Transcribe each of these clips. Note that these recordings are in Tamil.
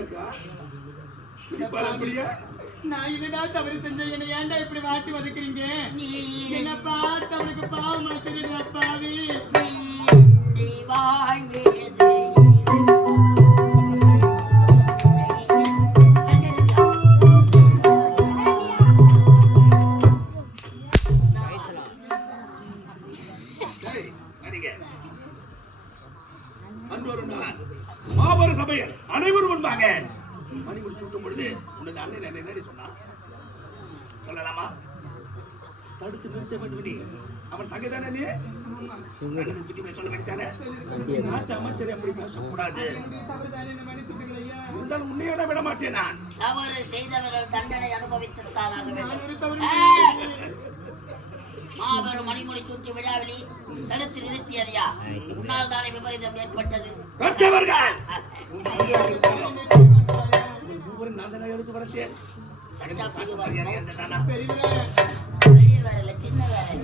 இருக்கா? நான் என்னடா தவறு செஞ்சேன், என்ன ஏன்டா இப்படி வாட்டி வதக்குறீங்க? என்ன பார்த்து அவனுக்கு பாவமா தெரியுதா பாவி? மாபெரும் சபையில் அனைவரும் முன்பாக மணிமுடி சுட்டும் பொழுது உனது அண்ணன் என்னடி சொன்னா சொல்லலாமா? தடுத்து நிறுத்த வேண்டும். அவன் தங்கதானே நீ புத்திமை சொல்ல வேண்டியதானே? நாட்டு அமைச்சரை அப்படி பேசக்கூடாது. இருந்தாலும் உன்னையோட விட மாட்டேன். நான் தவறு செய்தவர்கள் தண்டனை அனுபவித்துத்தான் ஆக வேண்டும். மாபெரும் மணிமுடி சூட்டு விழாவிலே தடுத்து நிறுத்தியதையா? உன்னால் தானே விபரீதம் ஏற்பட்டது. நான் தானே எடுத்து வரச்சேன். சின்ன வேலை.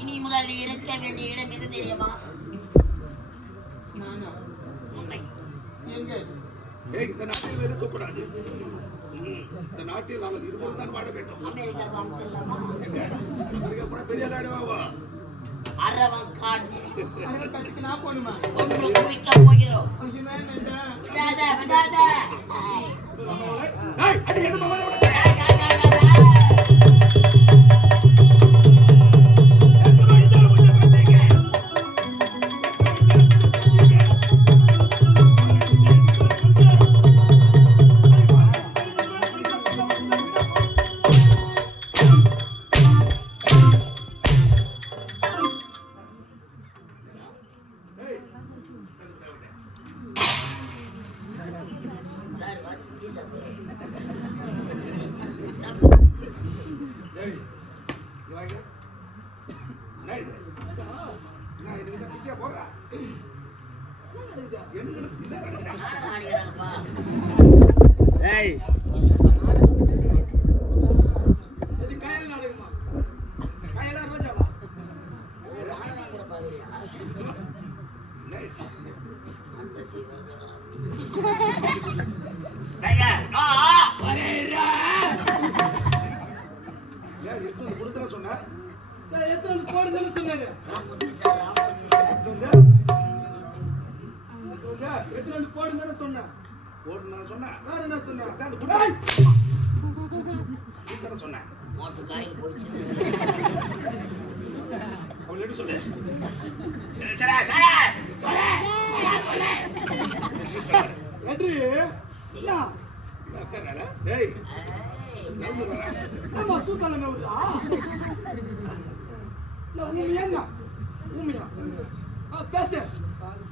இனி முதல் இருக்க வேண்டிய இடம் எது தெரியுமா? இந்த நாட்டில் இருக்கக்கூடாது. இந்த நாட்டில் நாங்கள் இருவரும் தான் வாழ வேண்டும். அமெரிக்கா கூட பெரிய நாடுவா. அரவங்காடு நான் போணுமா? குவிக்க போகிறோம்.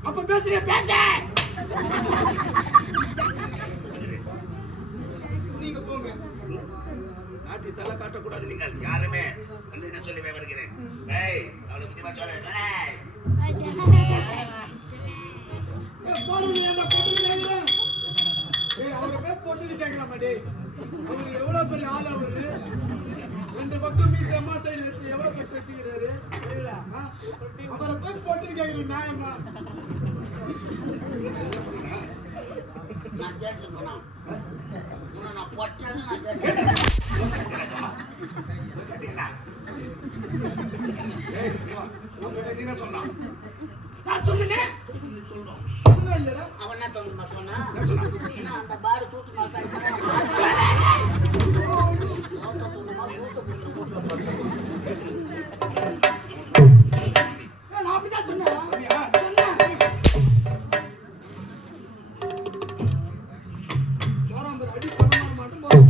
அப்ப பேசுறிய பேச. நீங்க போங்க. நாட்டி தலை காட்டக்கூடாது. நீங்கள் யாருமே அண்ணன் சொல்லவே வருகிறேன். அவளுக்கு புத்திமா சொல்ல எவ்வளவு பெரிய ஆள் அவரு. ரெண்டு பக்கம் மீச அம்மா சைடு வச்சு எவ்வளவு பேர் வச்சுக்கிறாரு. அவரை போய் போட்டு கேட்கிறேன் நியாயமா? நான் கேட்டுருக்கேன். நான் பொட்டன்னு நான் சொன்னான். நான் சொன்னேன். அவன் என்ன சொல்லுமா சொன்னா? அந்த பாடு சூட்டு மாத்தாடி நான் அப்படிதான் சொன்னேன். அடி பணம் மட்டும் போதும்.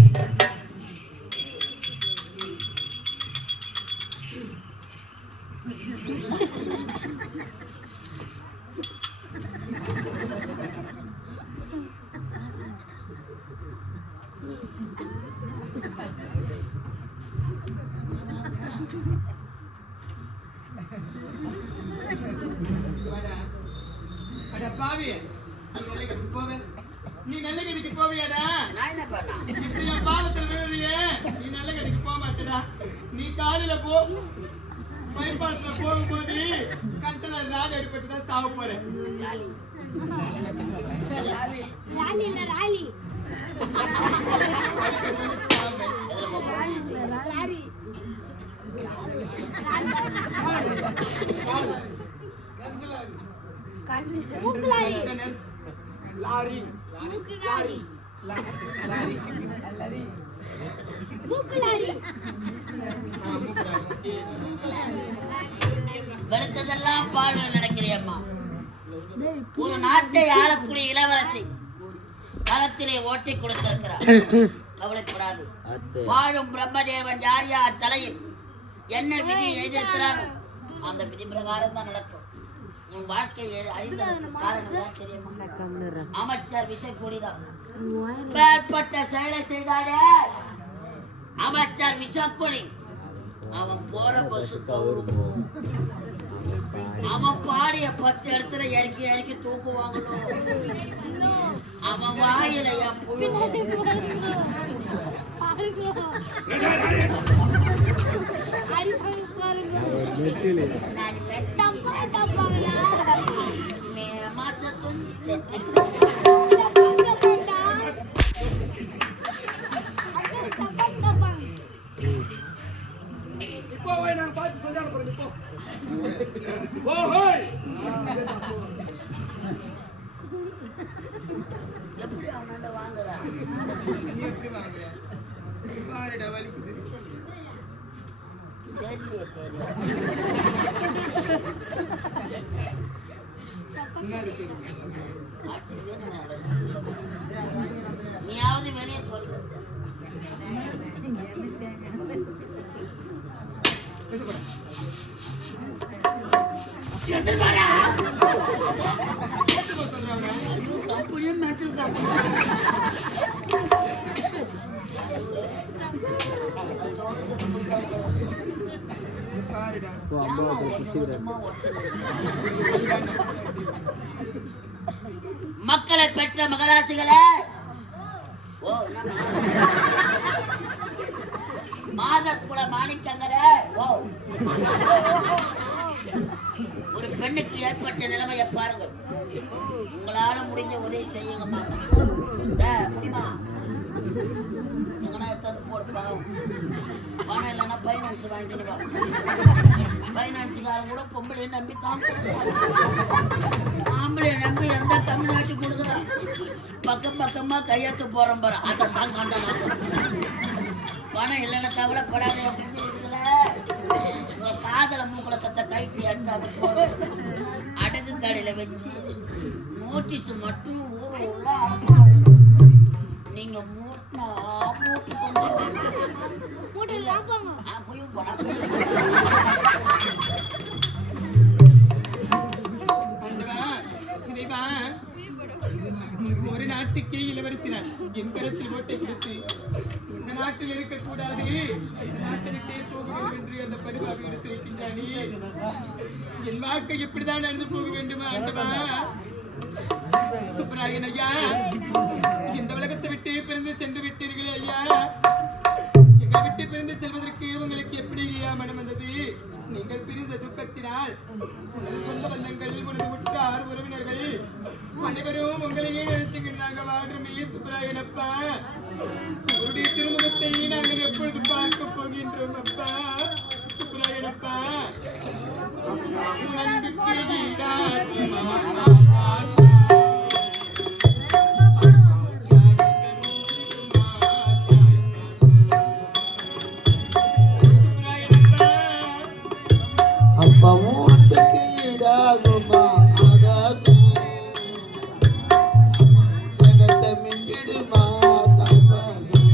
நீ நல்ல கதிக்கு போவியாடா? நான் என்ன பண்ணா? இப்படி என் பாலத்துல விழுறியே, நீ நல்ல கதிக்கு போக மாட்டடா. நீ காலையில போ, பைபாஸ்ல போகும்போது கட்டல ராடு அடிபட்டு தான் சாவ போறேன். ராலி இல்ல ராலி ராலி மூக்குலாரி லாரி மூக்குலாரி லாரி மூக்குலாரி வெளுத்ததெல்லாம் பாடு நினைக்கிறியம்மா. ஒரு நாட்டை ஆளக்கூடிய இளவரசி களத்திலே ஓட்டி கொடுத்திருக்கிறார். கவலைப்படாது. வாழும் பிரம்மதேவன் யார் யார் தலையில் என்ன விதி எழுதியிருக்கிறார் அந்த விதி பிரகாரம் தான் நடக்கும். உன் வாழ்க்கை அழிந்ததற்கு காரணம் தான் தெரியுமா? அமைச்சர் விஷக்கூடிதான் பேர்பட்ட செயலை செய்தானே அமைச்சர் விஷக்குடி. அவன் போற பஸ் கவுருமோ, அவன் பாடிய 10 இடத்துல இறக்கி இறக்கி தூக்குவாங்களோ, அவன் வாயில என் புழு இப்போ நாங்க பார்த்து சொல்ல போறோம். இப்போ ஓஹோய் எப்படி அவனாண்ட வாங்குறான்? பாருடா வலிக்குது. தெரியலையே சரி. நீயாவது வெளியே சொல்லு. ஐயோ கம்பெனியும் மென்டல் கம்பெனி. பாருடா மக்களை பெற்ற மகராசிகளே, ஓ மாதக்குல மாணிக்கங்களே, ஓ ஒரு பெண்ணுக்கு ஏற்பட்ட நிலைமையை பாருங்கள். உங்களால முடிஞ்ச உதவி செய்யுங்கம்மா. முடியுமா? எங்கன்னா எடுத்து போடுப்பா. பணம் இல்லைன்னா பைனான்ஸ் வாங்கிடுவா. பைனான்ஸுக்காரன் கூட பொம்பளையை நம்பி தான் கொடுக்குறான். ஆம்பளையை நம்பி எந்த கம்யூனிட்டி கொடுக்குறான். பக்கமா கையெழுத்து போறோம் பாரு, அதை தான் கண்டாங்க. பணம் இல்லைன்னா கவலைப்படாத அப்படின்னு இருக்குல்ல. உங்க காதல மூக்குல கத்த கைட்டு எடுத்து அதை போடும். அடகு கடையில வச்சு நோட்டீஸ் மட்டும் ஊர் உள்ள அனுப்பணும். நீங்க மூட்டினா ஒரு நாட்டுக்கே இளவரசி நான் என் கருத்தில் ஓட்டை கொடுத்து இந்த நாட்டில் இருக்கக்கூடாது, இந்த நாட்டிற்கே போக வேண்டும் என்று அந்த பரிவாக எடுத்து வைக்கின்றானே. என் வாழ்க்கை எப்படிதான் நடந்து போக வேண்டுமா ஆண்டவா? சுப்பராயன் ஐயா, இந்த உலகத்தை விட்டு பிறந்து சென்று விட்டீர்களே ஐயா. எங்களை விட்டு பிறந்து செல்வதற்கு உங்களுக்கு எப்படி ஐயா மனம் வந்தது? நீங்கள் பிரிந்த துக்கத்தினால் உனது சொந்த பந்தங்கள், உனது உற்றார் உறவினர்கள் அனைவரும் உங்களையே நினைச்சுக்கிட்டாங்க. வாடுமே சுப்பராயனப்பா, உங்களுடைய திருமுகத்தை நாங்கள் எப்பொழுது பார்க்க போகின்றோம் அப்பா? சுப்பராயனப்பா, அன்புக்கு ஈடாகுமா அப்பவும் அன்புக்கு ஈடாகுமா ஆகாசம் ஜகத்தை மிஞ்சிடுமா தாய்ப்பாசம்.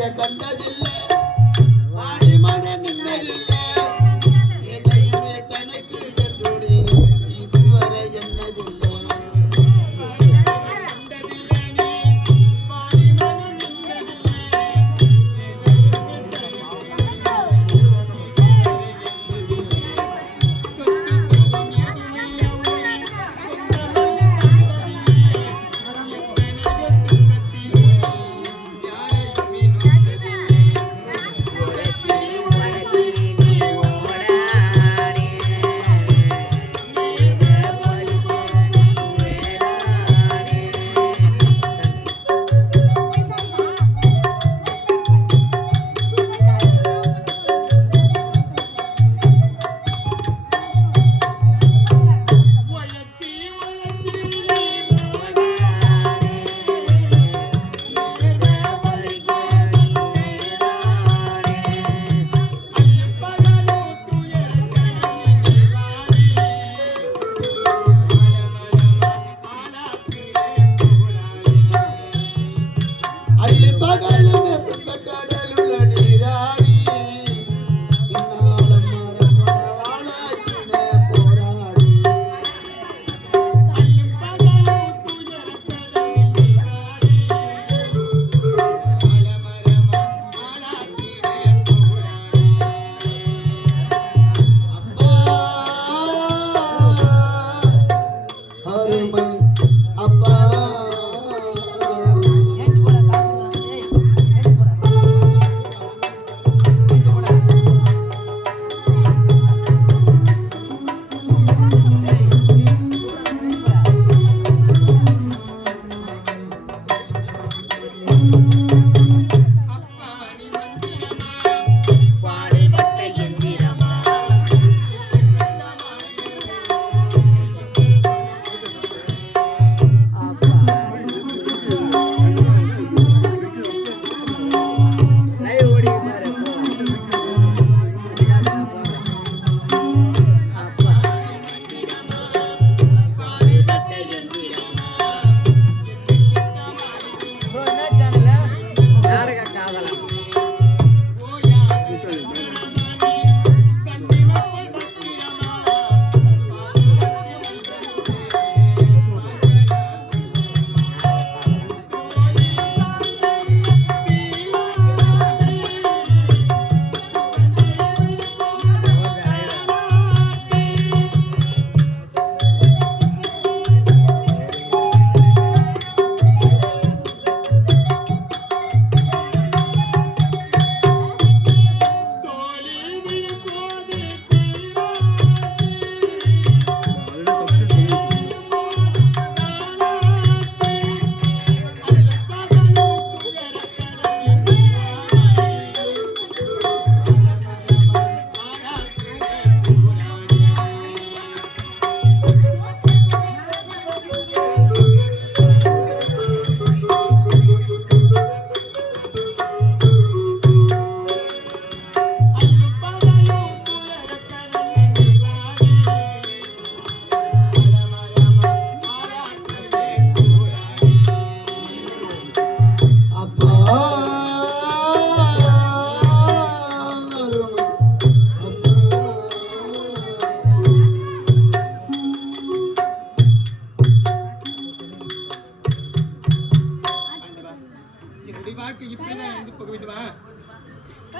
தாய கண்டதில்லை வாடிமன நின்னதில்லை எதையுமே தனக்கு என்று இதுவரை எண்ணதில்லை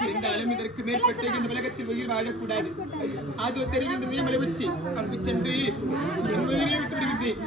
இருந்தாலும் இதற்கு மேற்பட்டு இந்த உலகத்தில் உயிர் வாழக்கூடாது. அது தெரிகின்ற மலை உச்சி அங்கு சென்று உயிரை விட்டு விடுகின்றேன்.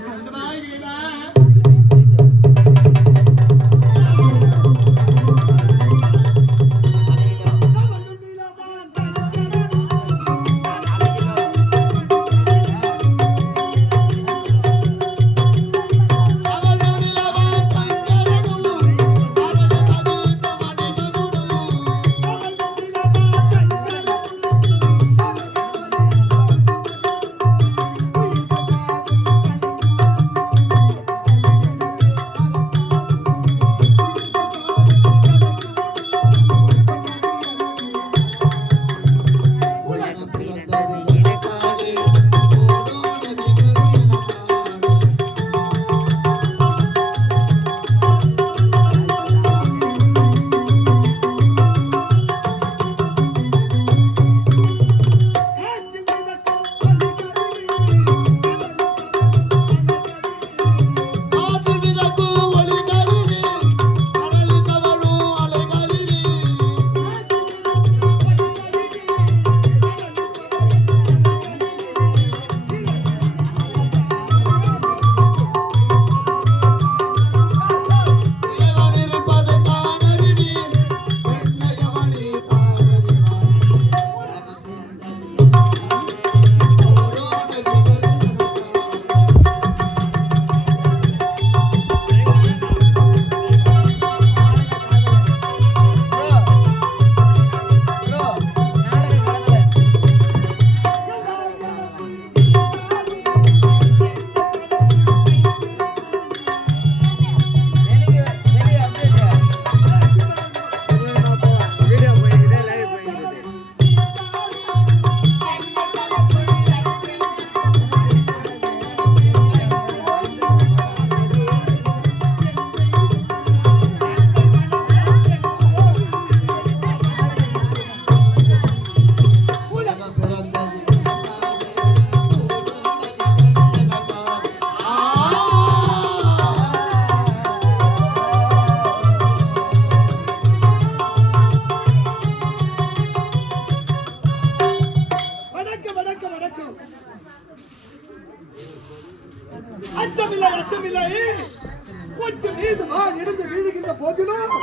போதிலும்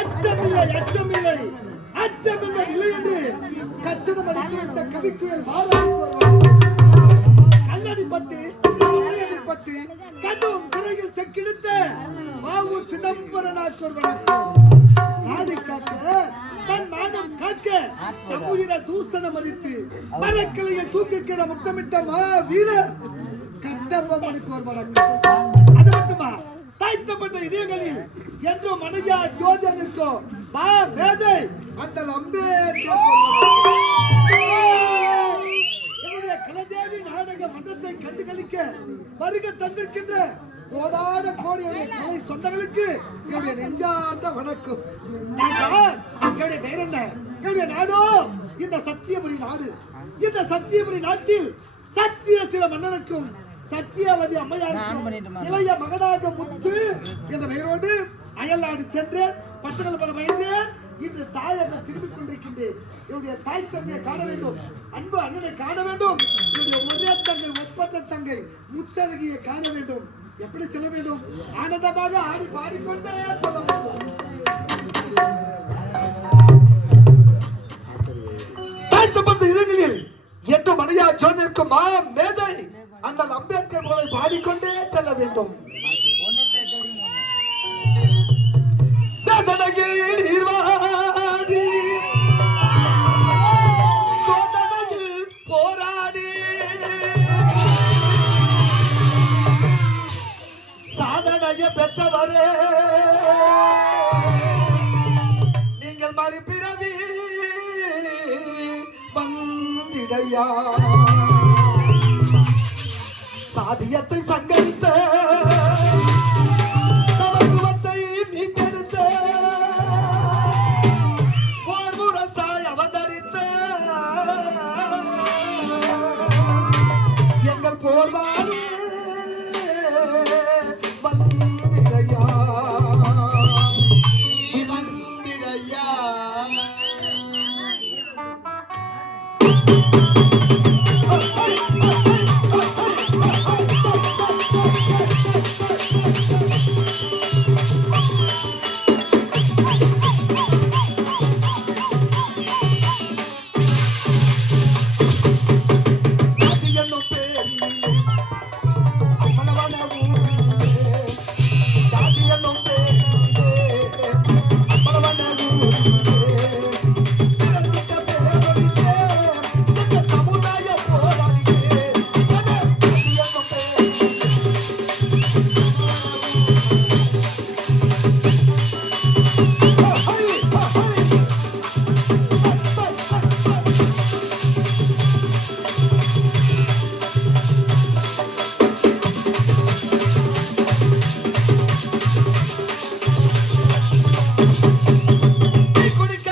அச்சமில்லை அச்சமில்லை அச்சம் என்பது இல்லை என்று கச்சதம் அடித்து வைத்த கவிக்குயல் கல்லடிப்பட்டு கொள்ளையடிப்பட்டு கண்ணும் திரையில் செக்கிடுத்த வாவு சிதம்பரனாக்கு ஒரு வணக்கம். நாடு காக்க தன் மானம் காக்க தம்முயிர தூசண மதித்து மரக்கலையை தூக்கிக்கிற முத்தமிட்ட மா வீரர் கட்டபொம்மனுக்கு ஒரு வணக்கம். அது மட்டுமா தாய்த்தப்பட்ட இதயங்களில் என்றும் மனையா ஜோஜன் இருக்கும் மா மேதை அண்ணல் அம்பேத்கர் என்னுடைய கலதேவி நாடக மன்றத்தை கண்டு கழிக்க வருகை தந்திருக்கின்ற கோடான கோடியுடைய கலை சொந்தங்களுக்கு என்னுடைய நெஞ்சார்ந்த வணக்கம். என்னுடைய பெயர் என்ன? என்னுடைய நாடோ இந்த சத்தியபுரி நாடு. இந்த சத்தியபுரி நாட்டில் சத்திய சில மன்னனுக்கும் சத்தியவதி அம்மையாருக்கும் இளைய மகனாக முத்து என்ற பெயரோடு அயல்நாடு சென்றேன். பட்டங்கள் பல பயின்றேன். இன்று தாயக திரும்பிக் கொண்டிருக்கின்றேன். என்னுடைய தாய் தந்தையை காண வேண்டும். அன்பு அண்ணனை காண வேண்டும். என்னுடைய ஒரே தங்கை ஒப்பற்ற தங்கை முத்தழகியை காண வேண்டும். எப்படி செல்ல வேண்டும்? ஆனந்தமாக ஆடி பாடிக்கொண்டே செல்ல வேண்டும். தாய்த்தப்பட்ட இடங்களில் என்று மனையா ஜோனிற்கும் மா மேதை அண்ணல் அம்பேத்கர் போல பாடிக்கொண்டே செல்ல வேண்டும். போராடி சாதனைய பெற்றவரே நீங்கள் மறுபிறவி வந்திடையா சாதியத்தை சங்கரித்த சமத்துவத்தை மீட்டெடுத்த போர் முரசாய் அவதரித்த எங்கள் போர்வாடு வந்திடையா வந்திடையா குடிக்க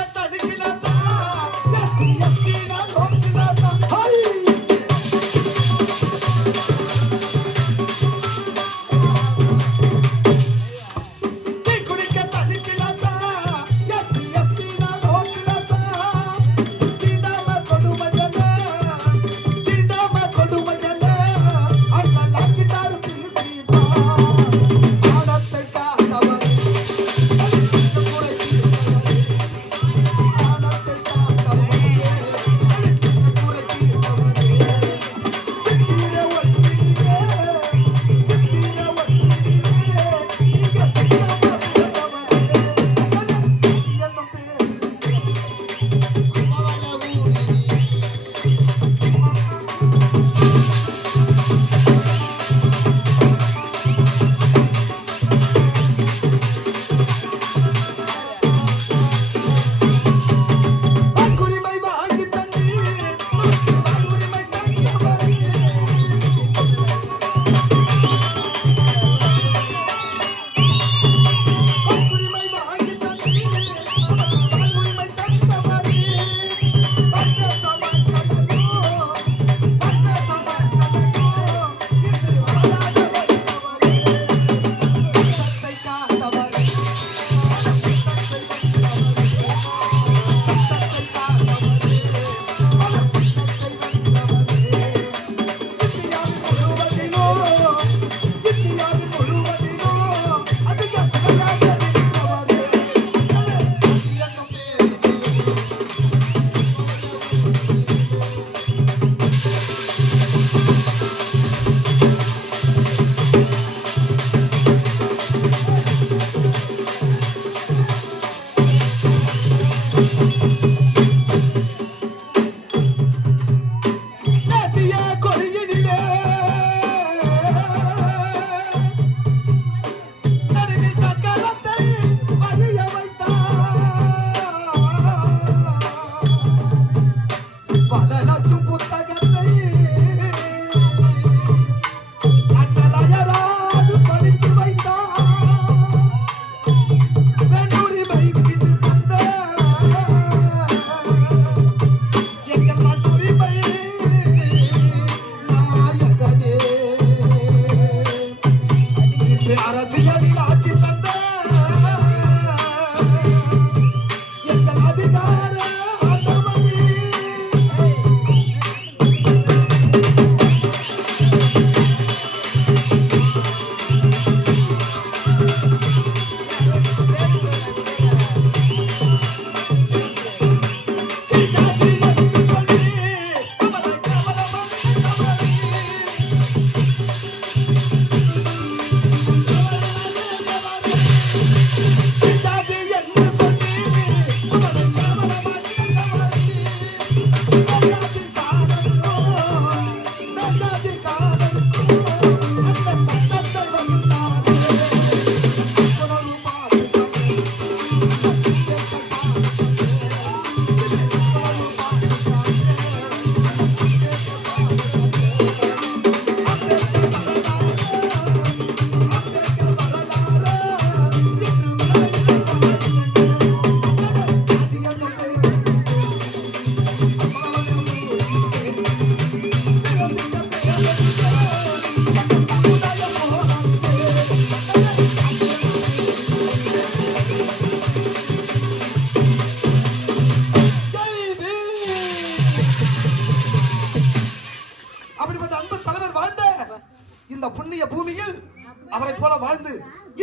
வாழ்ந்து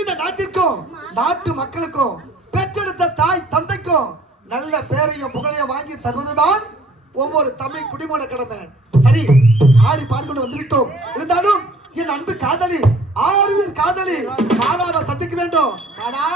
இந்த நாட்டிற்கும் நாட்டு மக்களுக்கும் பெற்றெடுத்த தாய் தந்தைக்கும் நல்ல பேரையும் புகழையும் வாங்கி தருவதுதான் ஒவ்வொரு தமிழ் குடிமகன கடமை. சரி, ஆடி பாடிக்கொண்டு வந்துவிட்டோம். இருந்தாலும் என் அன்பு காதலி, ஆறுவீர் காதலி மாலாவை சந்திக்க வேண்டும். மாலா,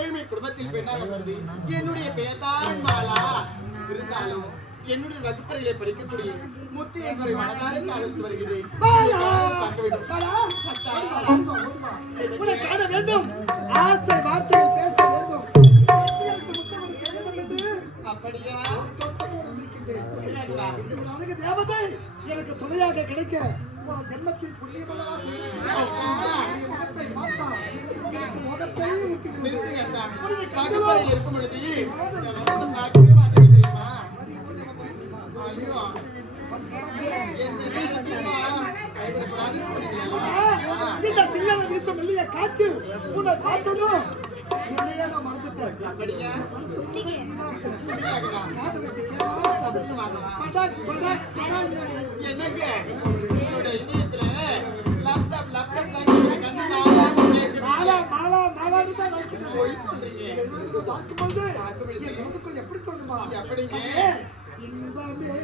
ஏழ்மை குடும்பத்தில் பெண்ணாக பிறந்து என்னுடைய பெயர் தான் மாலா. இருந்தாலும் என்னுடைய வகுப்பறையிலே படிக்கக்கூடிய முத்து என்பவரை மனதார காலத்து வருகிறேன். காண வேண்டும், ஆசை வார்த்தைகள் பேச வேண்டும். அப்படியா? அழகு தேவதை எனக்கு துணையாக கிடைக்க ஜென்மத்தில் புண்ணியமல்லவா செய்த முகத்தை பார்த்தா எனக்கு முகத்தையும் ஊத்துகிறது. நிறுத்துங்க அத்தா. பக்கத்துல இருக்கும் பொழுது நான் வந்து பார்க்கவே மாட்டேங்குது தெரியுமா? ஐயோ, எந்த நேரத்திலும் கைவிடக்கூடாதுன்னு சொன்னீங்களா? இந்த சில்லறை வீசும் மெல்லிய காற்று உன்னை பார்த்ததும் என்னையே நான் மறந்துட்டேன். அப்படியா? அப்படியாகுதா? காதை வச்சு கேளா சந்தோஷமாகலாம். படாக் படாக் படாக் என்னங்க உங்களோட இதயத்துல லேப்டாப் கண்ணு மாலா மாலா மாலான்னு தான் நினைக்கிறது. போய் சொல்றீங்க. பார்க்கும்போது என் மனதுக்குள் எப்படி தோணுமா? எப்படிங்க? இன்பமே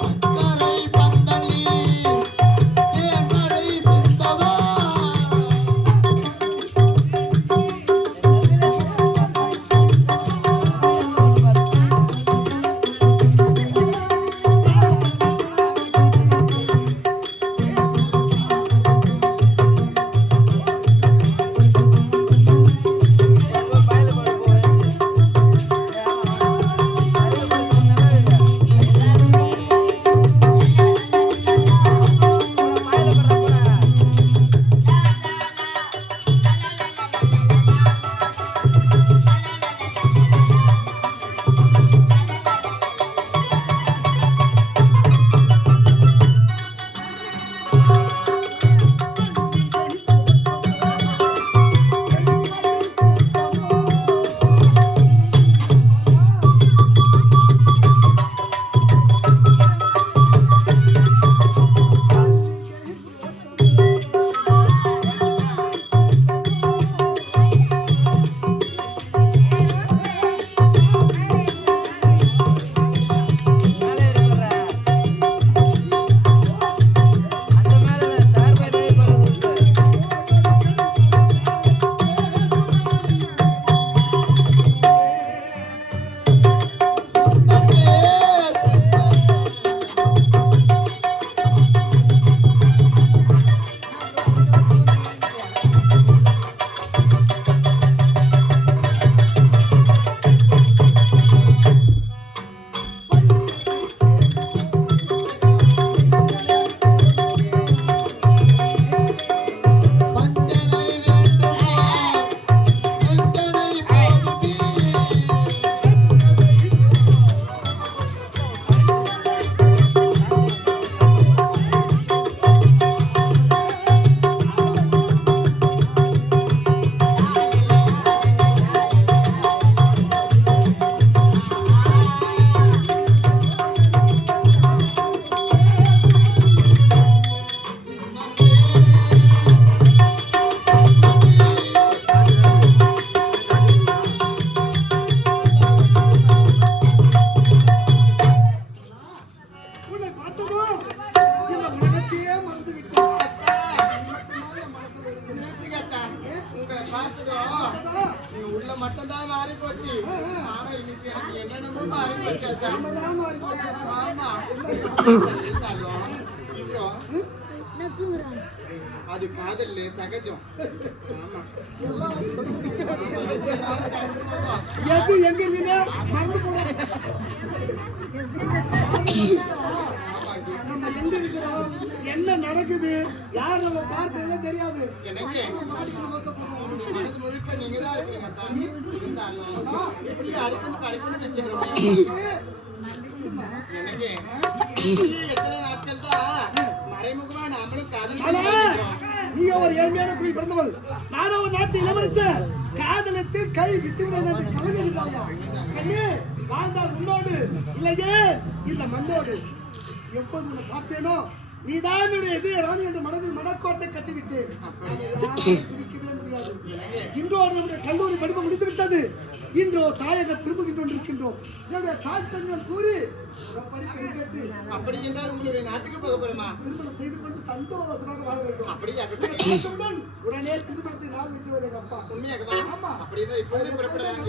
அக்கறை பந்தலி தேன்மழை பிந்தவா பஞ்சனை வேண்டுமா செஞ்சனை உன்னை பார்த்ததும் இந்த உலகத்தையே மறந்து விட்டேன். மட்டும்தான் என் மனசுல இருக்குது. நிறுத்துங்க அத்தா. உங்களை பார்த்ததும் நீங்க உள்ள மட்டும்தான் மாறி போச்சு. ஆனா இன்னைக்கு எனக்கு என்னென்னமோ மாறி போச்சு அத்தா. நம்மதான் மாறி போச்சு. ஆமா. இருந்தாலும் இப்போ நான் தூங்குறேன். அது காதல்ல சகஜம். ஆமா. எல்லாம் ஆமா, ரெண்டு நாள் கழிச்சு போதும். எது எங்க இருக்குன்னு மறந்து போனோம். நம்ம எங்க இருக்கிறோம், என்ன நடக்குது, யார் நம்ம பார்க்கறதுன்னு தெரியாது. எனக்கு மனது முழுக்க நீங்க தான் இருக்கீங்க அத்தா. இருந்தாலும் எப்படி அடுக்கணும் படிக்கணும்னு வச்சுக்கிறோம். எனக்கு எத்தனை நாட்கள் தான் மறைமுகமா நாமளும் காதல் ஆனா, பண்ணிக்கிறோம். நீ ஒரு ஏழ்மையான குடி பிறந்தவள், நானும் ஒரு நாட்டு இளவரசர். காதலித்து கை விட்டுவிட கலந்துட்டாயா கண்ணே, வாழ்ந்தால் உன்னோடு இல்லையே இந்த மண்ணோடு. எப்போது உன்னை பார்த்தேனோ நீதான் என்னுடைய எதிர ராணி என்ற மனதில் மனக்கோட்டை கட்டிவிட்டு முடியாது. இன்றோடு நம்முடைய கல்லூரி படிப்பு முடித்து விட்டது. இன்றோ தாயக திரும்புகின்ற இருக்கின்றோம். என்னுடைய தாய் தங்கள் கூறி உடன்படி பெண் கேட்டு அப்படி என்றால் உங்களுடைய நாட்டுக்கு போக போறோமா? திருமணம் செய்து கொண்டு சந்தோஷமாக வாழ வேண்டும். அப்படியா? உடனே உடனே திருமணத்தை நாள் வைக்கிறது எங்க அப்பா. உண்மையாகவா? ஆமா. அப்படின்னா இப்போதே புறப்படலாம்.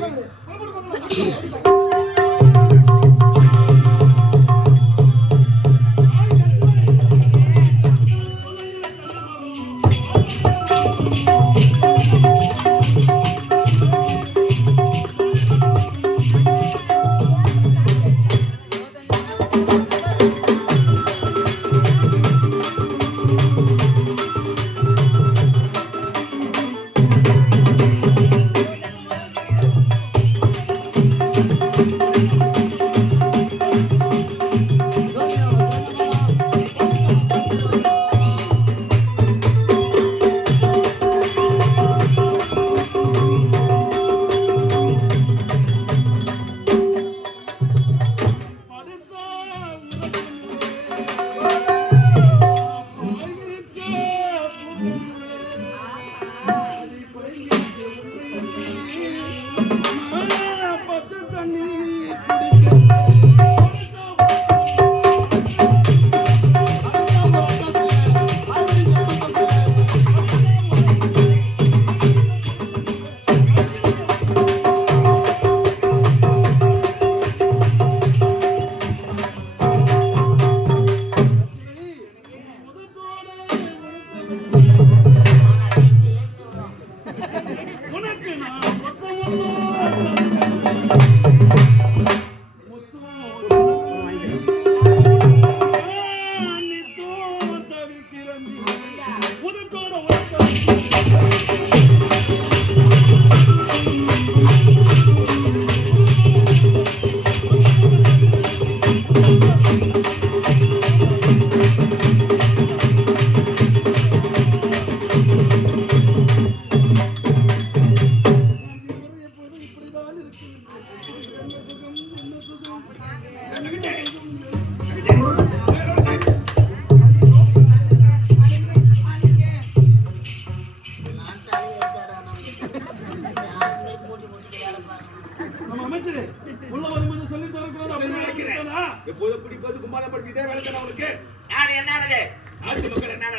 எப்போதும் குடிப்பது கும்பால படிக்கிட்டே வேலை தானே உனக்கு. நாடு என்னது? நாட்டு மக்கள் என்ன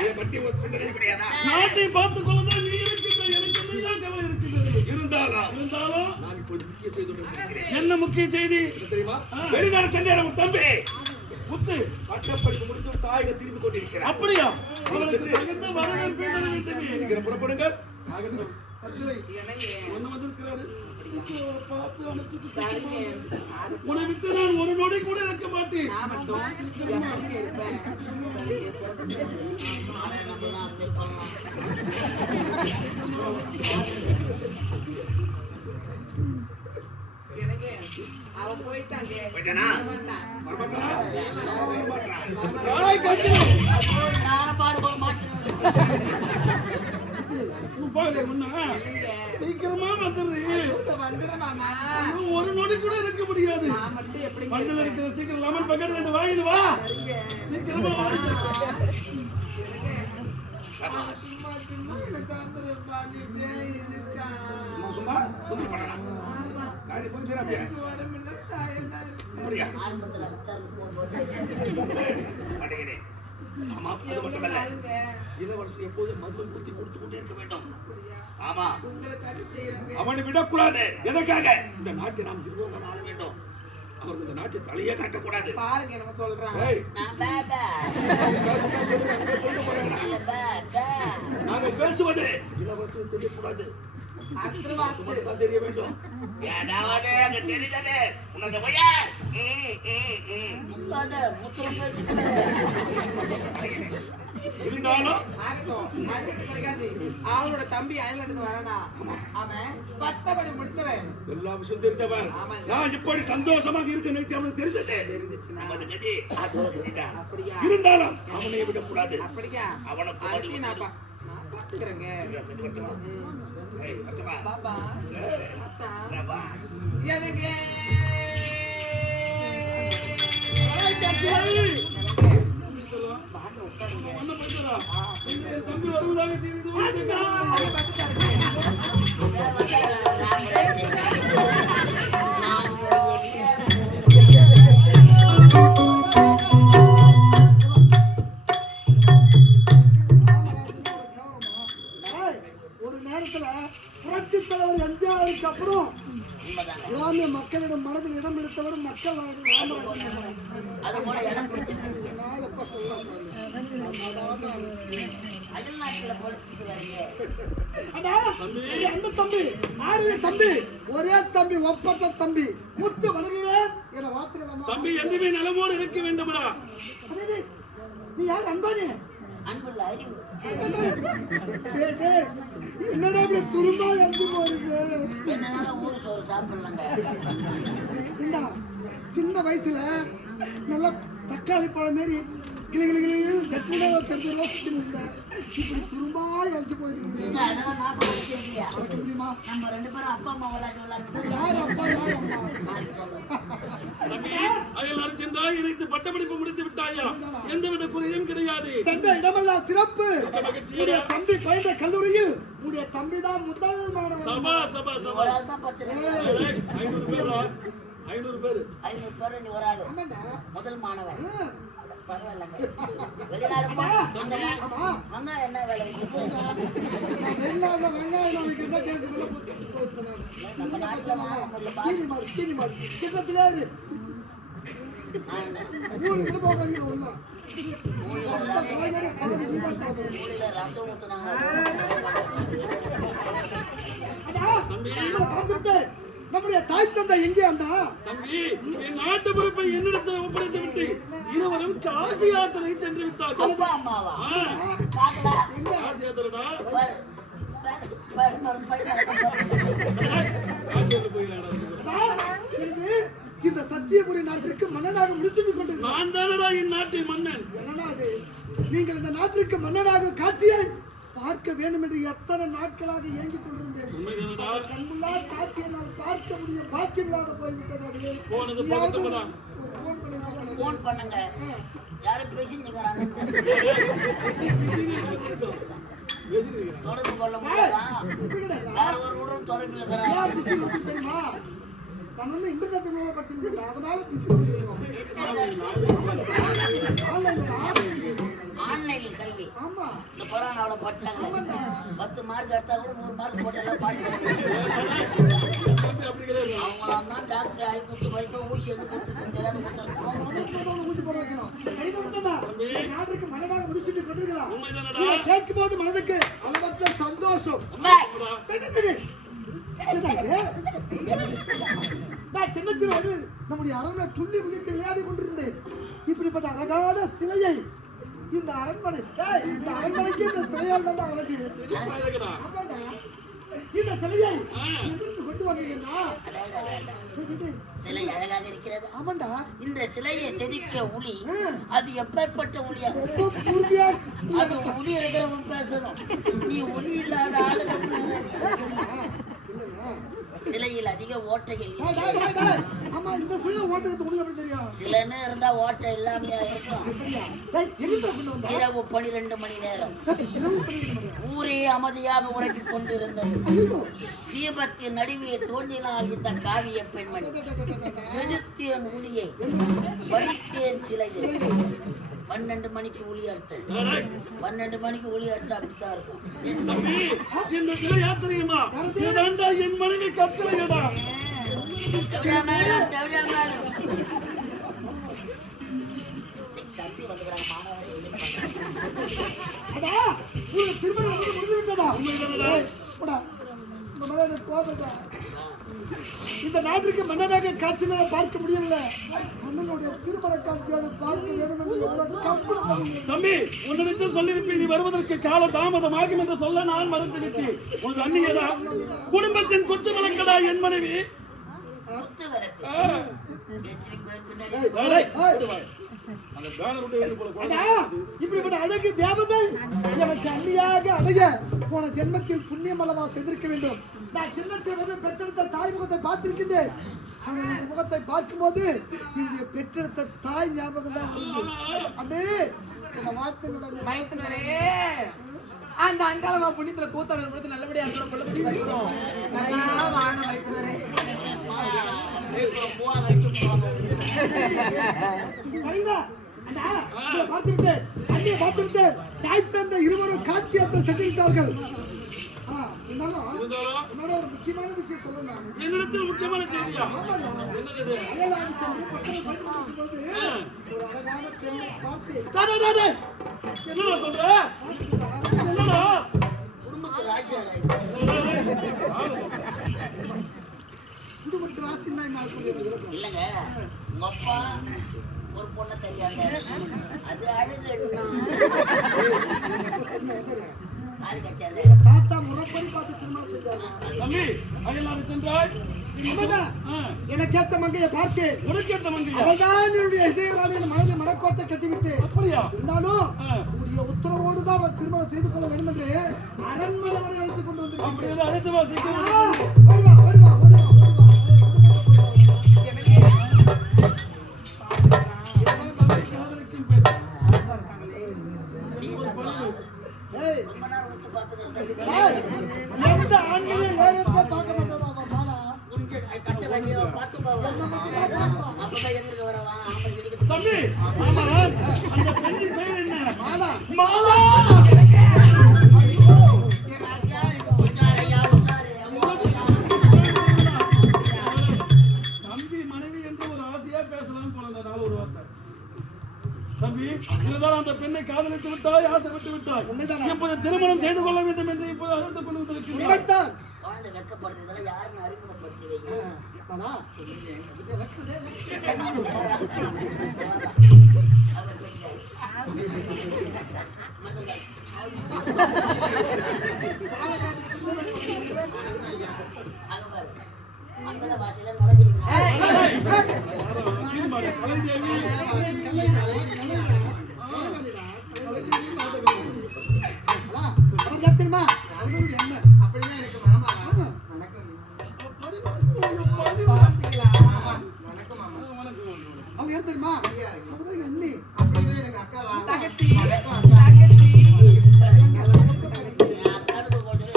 இதை பத்தி ஒரு சிந்தனை கிடையாதா? நாட்டை பார்த்துக் கொள்ளதான் நீ இருக்கின்ற எனக்கு இதுதான் கவலை இருக்கின்றது. இருந்தாலும் நான் இப்போது முக்கிய செய்தி ஒன்று இருக்கிறேன். என்ன முக்கிய செய்தி என்ன தெரியுமா? வெளிநாடு சென்ற உன் தம்பி முத்து பட்டப்படிப்பு முடித்து தாயக திரும்பி கொண்டிருக்கிறார். அப்படியா? அவருக்கு தகுந்த வரவேற்பை தர வேண்டும். சீக்கிரம் புறப்படுங்கள். உன்னை விட்டு நான் ஒரு நொடி கூட இருக்க மாட்டேன். அவன் போயிட்டாங்க. போயிட்டானா? வரமாட்டானா? நானும் பாடு போக மாட்டேன். சீக்கிரமா வந்துடுறீ. வந்துடுறேன் மாமா. ஒரு நொடி கூட இருக்க முடியாது. நான் மட்டும் எப்படி மஞ்சள் இருக்கிற சீக்கிரம் லெமன் பக்கெட் ரெண்டு வாங்கிட்டு வா. சீக்கிரமா சும்மா சும்மா எனக்கு ஆத்திரம் பண்ணிட்டே இருக்கான். சும்மா தொந்தரவு பண்ணலாம். காரி போய் சேர அப்படியே. உடம்புல தாயண்டா இருக்கு. அப்படியா? ஆரம்பத்துல உட்கார்ந்து போகும்போது மாட்டேங்கிறேன். ஆமா, அது மட்டுமல்ல. இளவரசி எப்போதும் மதுவை குத்தி கொடுத்து கொண்டே இருக்க வேண்டும். ஆமா, உங்களுக்காக செய்யறேங்க. அவனை விடக்கூடாது. எதற்காக? இந்த நாட்டை நாம் இருவரும் ஆள வேண்டும். அவர் இந்த நாட்டை தலையே காட்டக்கூடாது. பாருங்க என்ன சொல்றான். ஏய், நான் பாபா சொல்ல போறாங்க. இல்ல பாபா நாங்க பேசுவது இளவரசி தெரியக்கூடாது. அக்ரவாத்து தெரிய வேண்டும். ஏதாவது அங்க தெரிஞ்சது உனது போய முக்காத முத்திரம் பேச்சுக்கிற இருந்தாலும் ஆகட்டும். அது கிடைக்காது. அவனோட தம்பி அயல்நாட்டுக்கு வரனா. அவன் பட்டப்படி முடித்தவன். எல்லா விஷயம் தெரிந்தவன். நான் இப்படி சந்தோஷமாக இருக்க நினைச்சு அவனுக்கு தெரிஞ்சது. தெரிஞ்சுச்சுன்னா நமது கதி அது ஒரு கதிதான். அப்படியா? இருந்தாலும் அவனை விடக்கூடாது. அப்படியா? அவனுக்கு அதுக்கு நான் பாத்துக்கிறேங்க. சரி, வரட்டுமா? ஏய், வரட்டுமா? பாபா ஏய், அத்தா சபா. எனக்கு தம்பி வருவதாக செய்து அது பத்து நேரத்துல புரட்சி தலைவர் எம்ஜிஆருக்கு அப்புறம் உண்மைதாங்க. கிராமிய மக்களிடம் மனதில் இடம் எடுத்தவர் மக்கள் நாயகர் ராமராஜன். அது போல இடம் பிடிச்சிருக்கு. நான் எப்ப சொல்றேன் அயல் நாட்டுல பொழைச்சிட்டு வரீங்க. அடா, என் அண்ணன் தம்பி, ஆரிய தம்பி, ஒரே தம்பி, ஒப்பற்ற தம்பி, முத்து வணங்குகிறேன் என வாழ்த்துக்கள். தம்பி என்றுமே நலமோடு இருக்க வேண்டும்டா. அடே, நீ யார் அன்பானே? அன்புள்ள அறிவு. டேய், டேய், என்னடா இப்படி துரும்பா எரிஞ்சு போகுது? என்னனால ஊர் சோறு சாப்பிடலாங்க. ஏண்டா, சின்ன வயசுல நல்லா தக்காளி பழம் மாரி கிளி கிளி கிளி கட்டுனே தெரிஞ்ச ரோஸ் இருந்தேன். இப்படி துரும்பா எரிஞ்சு போயிடுது. ஏங்க, அதெல்லாம் நான் கூட கேட்கலையா? நடக்க முடியுமா? நம்ம 2 பேரும் அப்பா அம்மா விளையாட்டு விளையாடணும். யார் அப்பா யார் அம்மா? நான் சொல்றேன். தம்பி அயல் நாடு சென்றாய், இணைத்து பட்டப்படிப்பு முடித்து விட்டாயா? எந்தவித குறையும் கிடையாது. சென்ற இடமெல்லாம் சிறப்பு. உடைய தம்பி பயின்ற கல்லூரியில் உடைய தம்பி தான் முதல் மாணவன். சபா சபா நீ சபா. ஒரு ஆள் தான் படிச்சிருக்க. 500 பேரா? 500 பேரு. 500 பேர் நீ ஒரு ஆளு. ஆமாண்டா. முதல் மாணவன். ம். அட, பரவாயில்லைங்க. வெளிநாடு போ. அங்க ஆமா. வெங்காயம் என்ன வேலை வைக்குது? நான் வெளிநாட்டுல வெங்காயம் வைக்கிறதா கேட்டு மேல போட்டு நான். நம்ம நாட்டுல வாங்க முடியல. கீழி மாடு கிட்டத்திலே இரு. ஊருக்கு கூட போகாதீங்க உள்ள. அப்பா சமைக்கிற பழகு நீ தான் சாப்பிடணும். ஊர்ல ரசம் ஊத்துனாங்க. அடா, உங்களை பார்த்துட்டேன். நம்முடைய தாய் தந்தை எங்கே அண்ணா? தம்பி என் நாட்டு பொறுப்பை என்னிடத்தில் ஒப்படைத்து விட்டு இருவரும் காசி யாத்திரை சென்று விட்டார்கள். அப்பா அம்மாவா? ஆ, பாக்கல. காசி யாத்திரைடா. பாரு. மரம் பை மரம். காசி யாத்திரை போயிடலாம். அண்ணா, எனக்கு இந்த சத்தியபுரி நாட்டிற்கு மன்னனாக முடிச்சுட்டு கொண்டிருக்கிறேன். நான் தானடா என் நாட்டின் மன்னன். என்னன்னா அது? நீங்கள் இந்த நாட்டிற்கு மன்னனாக காட்சியை பார்க்க வேண்டும் என்று எத்தனை நாட்களாக ஏங்கிக் கொண்டிருந்தேன். உண்மைதானடா? கண்முள்ளா காட்சியை நான் பார்க்க முடியும் பாக்கியமில்லாத போய்விட்டது. அப்படியே போனது நீயாவது போகட்டும்டா. ஒரு போன் பண்ணி போன் பண்ணுங்க. யாரும் பேசிச்சுக்கிறாங்க. தொடர்பு கொள்ள முடியாதா? வேற ஒரு உடன் தொடர்பில் இருக்கிறாங்க. ஏன் பிஸி வந்து தெரியுமா? நான் வந்து இன்டர்நெட் மூலமா படிச்சிருக்கேன், அதனால பிஸி வந்துருக்கோம். ஆன்லைனில் கல்வி. ஆமா இந்த கொரோனாவில படிச்சாங்களே, 10 மார்க் எடுத்தா கூட 100 மார்க் போட்டு எல்லாம் பாஸ் பண்ணுவாங்க. அப்படி கிடையாது. அவங்களாம் தான் டாக்டர் ஆகி கொடுத்து வைக்க ஊசி வந்து கொடுத்து தெரியாத கொடுத்துருக்கோம். ஊசி போட வைக்கணும். கைப்பற்றா நாட்டுக்கு மன்னனாக முடிச்சுட்டு கொண்டிருக்கலாம். உண்மைதானடா? இதை கேட்கும் போது மனதுக்கு அளவற்ற சந்தோஷம். உண்மை. நான் சின்னத்தில் வந்து நம்முடைய அரண்மனை துள்ளி குதித்து விளையாடி கொண்டிருந்தேன். இப்படிப்பட்ட அழகான சிலையை இந்த அரண்மனை, இந்த அரண்மனைக்கு இந்த சிலையால் தான் அழகு. இருக்குடா. ஆமாண்டா. இந்த சிலையை எதிர்த்து கொண்டு வந்தீங்கன்னா சிலை அழகாக இருக்கிறது. ஆமாண்டா. இந்த சிலையை செதுக்கிய உளி அது எப்பேற்பட்ட உளியா? ரொம்ப கூர்மையா அது உளி இருக்கிறவன் பேசணும். நீ உளி இல்லாத ஆளுங்க. சிலையில் அதிக ஓட்டைகள். ஆமா, இந்த சிலை ஓட்டுறது முடியும் அப்படி தெரியும். சிலைன்னு இருந்தா ஓட்டை இல்லாமையா இருக்கும். இரவு 12 மணி நேரம் ஊரே அமைதியாக உறங்கிக் கொண்டிருந்தது. தீபத்தின் நடுவே தோன்றினால் இந்த காவிய பெண்மணி எடுத்தேன் உளியை, வடித்தேன் சிலையை. 12 மணிக்கு ஒளி எடுத்தேன். 12 மணிக்கு ஒளி எடுத்தா அப்படித்தான் இருக்கும். தம்பி இந்த சிலை யாத்திரையுமா? இதாண்டா என் மனைவி கற்சிலையடா. தேவடியா மேடம், தேவடியா மேடம். தம்பி வந்துக்கிறாங்க மாணவர்கள். அடா, உங்க திருமணம் வந்து முடிந்து விட்டதா? உண்மைதானடா? போடா, உங்க மேல எனக்கு கோபம்டா. இந்த நாட்டிற்கு மன்னனாக காட்சி நான் பார்க்க முடியவில்லை. மன்னனுடைய திருமண காட்சியாக பார்க்க வேண்டும் என்று எவ்வளவு கற்பனை பண்ணுங்க. தம்பி உன்னிடத்தில் சொல்லியிருப்பேன், நீ வருவதற்கு கால தாமதமாகும் என்று சொல்ல நான் மறுத்து விட்டேன். உனது அண்ணியடா, குடும்பத்தின் குத்து விளக்கடா என் மனைவி. குத்து விளக்கு. எத்தனை பேர் பின்னாடி? ஏய், ஏய், அந்த பேனர் விட்டு எழுந்து போல அடா, இப்படிப்பட்ட அழகு தேவதை எனக்கு அண்ணியாக அடைய போன ஜென்மத்தில் புண்ணியம் அல்லவா செய்திருக்க வேண்டும். நான் சின்னத்தில் வந்து பெற்றெடுத்த தாய் முகத்தை பார்த்திருக்கின்றேன். அவனுடைய முகத்தை பார்க்கும்போது என்னுடைய பெற்றெடுத்த தாய் ஞாபகம் தான் வருது. அண்ணே, என்ன வாழ்த்துக்கள். பயத்தினரே அந்த அங்காளமா புண்ணியத்துல கூத்தாடல் கொடுத்து நல்லபடியா அதோட பிள்ளைச்சி கட்டணும். நல்லா வாழ பயத்தினரே. பூவா கட்டு போவாங்க. சரிதா? அண்ணா, உங்களை பார்த்து விட்டேன். அண்ணியை பார்த்து விட்டேன். தாய் தந்தை இருவரும் காட்சி யாத்திரை சென்று விட்டார்கள். இருந்தாலும் இருந்தாலும் என்னோட ஒரு முக்கியமான விஷயம் சொல்லுங்க. என்னிடத்தில் முக்கியமான செய்தியா? என்னது? அயலாடி சென்று பட்டணம் பயன்படுத்தும் பொழுது ஒரு அழகான பெண்ணை பார்த்தேன். என்னடா சொல்ற? என்னடா? குடும்பத்து ராசியாடா குடும்பத்து ராசின்னா என்ன சொல்றீங்க? இல்லைங்க உங்க அப்பா ஒரு பொண்ணை தெரியாங்க அது அழகு தாலி கட்டியாரு தாத்தா முறைப்படி பார்த்து திருமணம் செஞ்சாங்க. தம்பி, அயலாடி சென்றாய்? எனக்கேற்ற மங்கையை பார்த்தேன். உனக்கேற்ற மங்கையா? அவள்தான் என்னுடைய இதயராணி என் மனதை மனக்கோட்டை கட்டிவிட்டு அப்படியா? இருந்தாலும் உடைய உத்தரவோடு தான் அவள் திருமணம் செய்து கொள்ள வேண்டும் என்று அரண்மனை வரை அழைத்துக் கொண்டு அப்படி வந்திருக்கீங்க. அழைத்து வா சீக்கிரம். ஓடிவா ஓடிவா ஓடிவா ரொம்ப நேரம் விட்டு பார்த்துக்கிறேன் எந்த ஆண்மையை ஏறெடுத்தா பார்க்க மாட்டானா அவன் மானா? கொஞ்சம் கட்ட வேண்டிய பார்த்து போவா அப்பதான் எதிர்க்க வரவா ஆம்பளை கிடைக்கிறது தம்பி, ஆமா, அந்த பெண்ணின் பெயர் என்ன? மானா மாலா. உஷாரையா உஷாரு தம்பி மனைவி என்று ஒரு ஆசையா பேசலாம்னு போன நாள் ஒரு வார்த்தை. தம்பி, இருந்தாலும் அந்த பெண்ணை காதலித்து விட்டாய், ஆசைப்பட்டு விட்டாய். இப்போது திருமணம் செய்து கொள்ள வேண்டும் என்று இப்போது அழைத்துக் கொண்டு வந்திருக்கிறாய். உண்மைத்தான். குழந்தை வெக்கப்படுறதுல யாருன்னு அறிமுகப்படுத்தி வைங்க மானா இது வெக்குதே அவர் கேட்கிறாரு அங்க பாரு அந்த வாசியில நுழைஞ்சிருக்கா கலைதேவி, அவர் தெரியுமா அவர்களுடைய என்ன அப்படின்னா எனக்கு மாமா வணக்கம். வணக்கம் மாமா. அவங்க யார் தெரியுமா அவங்க எண்ணி அப்படின்னா எனக்கு அக்காவா? தங்கச்சி. வணக்கம் அக்கா. அக்கானுக்கு கொஞ்சம்